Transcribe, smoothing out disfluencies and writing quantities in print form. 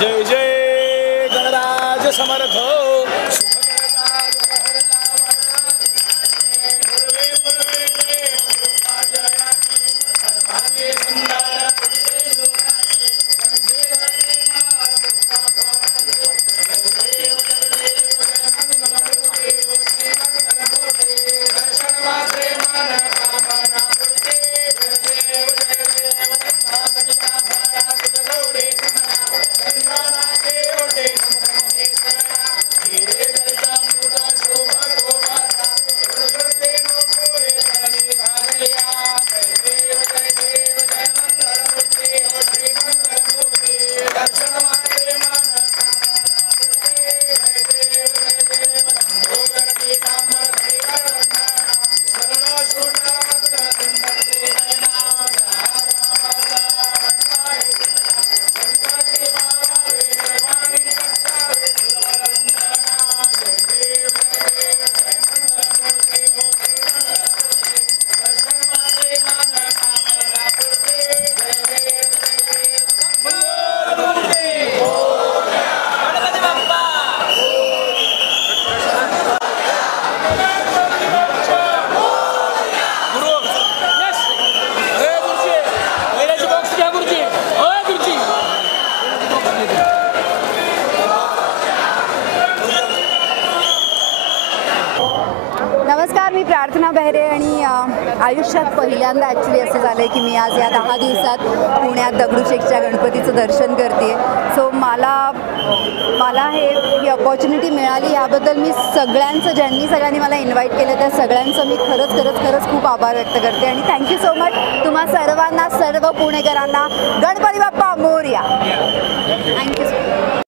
जय जय गणराज समर्थ नमस्कार, मी प्रार्थना बहरे आणि आयुष्यात पहिल्यांदा ॲक्च्युली असं झालं आहे की मी आज या 10 दिवसात पुण्यात दगडूशेठच्या गणपतीचं दर्शन करते. सो मला ही अपॉर्च्युनिटी मिळाली याबद्दल मी ज्यांनी सगळ्यांनी मला इन्व्हाइट केलं त्या सगळ्यांचं मी खरंच खूप आभार व्यक्त करते आणि थँक्यू सो मच. तुम्हा सर्वांना, सर्व पुणेकरांना गणपती बाप्पा मोरया.